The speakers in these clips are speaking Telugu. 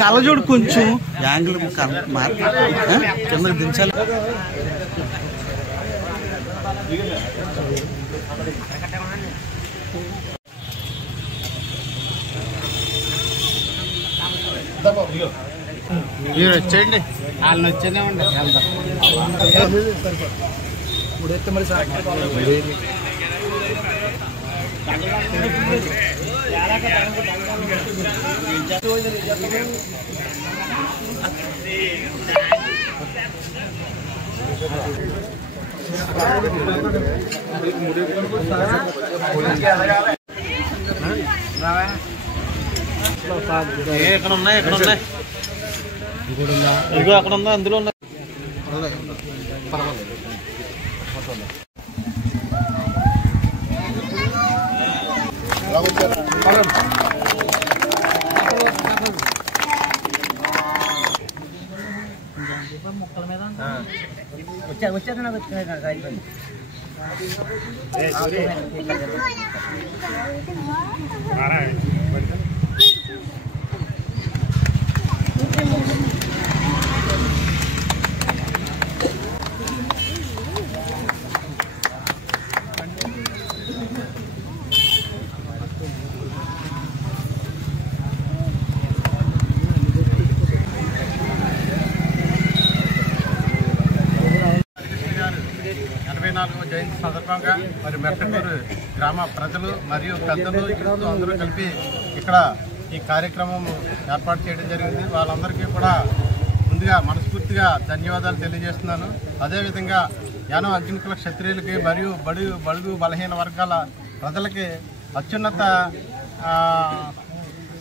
కళ్ళజోడు కొంచెం యాంగిల్ కింద దించాలి. మీరు వచ్చేయండి, వాళ్ళని వచ్చేనే ఉండే ఇప్పుడైతే మరి సార్ ఎక్కడ ఉన్నాయి ఇదిగో అక్కడ ఉందా, అందులో ఉన్నాయి. మొక్కల మీద వచ్చాక నాకు వచ్చింది. జయంతి సందర్భంగా మరి మెట్టకూరు గ్రామ ప్రజలు మరియు పెద్దలు యువకులు అందరూ కలిపి ఇక్కడ ఈ కార్యక్రమం ఏర్పాటు చేయడం జరిగింది. వాళ్ళందరికీ కూడా ముందుగా మనస్ఫూర్తిగా ధన్యవాదాలు తెలియజేస్తున్నాను. అదేవిధంగా యానం అగ్నికుల క్షత్రియులకి మరియు బడుగు బలహీన వర్గాల ప్రజలకి అత్యున్నత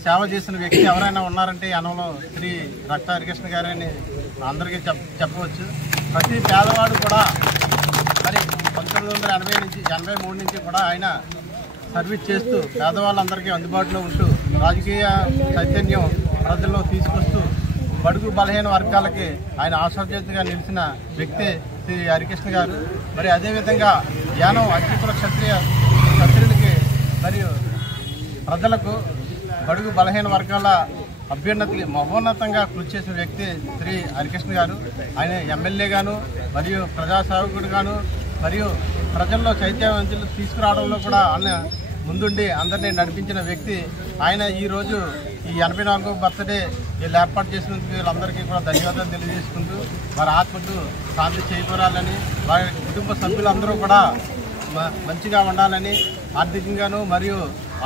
సేవ చేసిన వ్యక్తి ఎవరైనా ఉన్నారంటే యానంలో శ్రీ రక్త హరికృష్ణ గారని అందరికీ చెప్పవచ్చు. ప్రతి పేదవాడు కూడా మరి 1983 నుంచి కూడా ఆయన సర్వీస్ చేస్తూ పేదవాళ్ళందరికీ అందుబాటులో ఉంటూ రాజకీయ చైతన్యం ప్రజల్లో తీసుకొస్తూ బడుగు బలహీన వర్గాలకి ఆయన ఆశాజ్యోతిగా నిలిచిన వ్యక్తి శ్రీ హరికృష్ణ గారు. మరి అదేవిధంగా యానం అగ్నికుల క్షత్రియులకి మరియు ప్రజలకు బడుగు బలహీన వర్గాల అభ్యున్నతికి మహోన్నతంగా కృషి చేసిన వ్యక్తి శ్రీ హరికృష్ణ గారు. ఆయన ఎమ్మెల్యేగాను మరియు ప్రజాసేవకుడుగాను మరియు ప్రజల్లో చైతన్యం తీసుకురావడంలో కూడా ఆయన ముందుండి అందరినీ నడిపించిన వ్యక్తి ఆయన. ఈరోజు ఈ 84వ బర్త్డే వీళ్ళు ఏర్పాటు చేసినందుకు వీళ్ళందరికీ కూడా ధన్యవాదాలు తెలియజేసుకుంటూ వారి ఆత్మకు శాంతి చేకూరాలని, వారి కుటుంబ సభ్యులందరూ కూడా మంచిగా ఉండాలని, ఆర్థికంగాను మరియు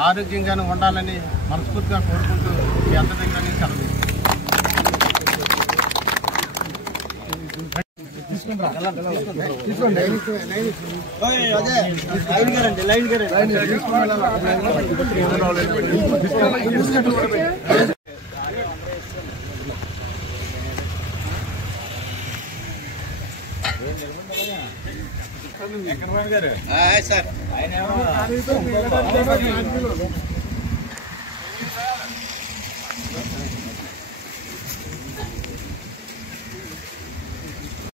ఆరోగ్యంగాను ఉండాలని మనస్ఫూర్తిగా కోరుకుంటూ మీ అందరి దగ్గర నుంచి సెలవు. సార్ ఆయన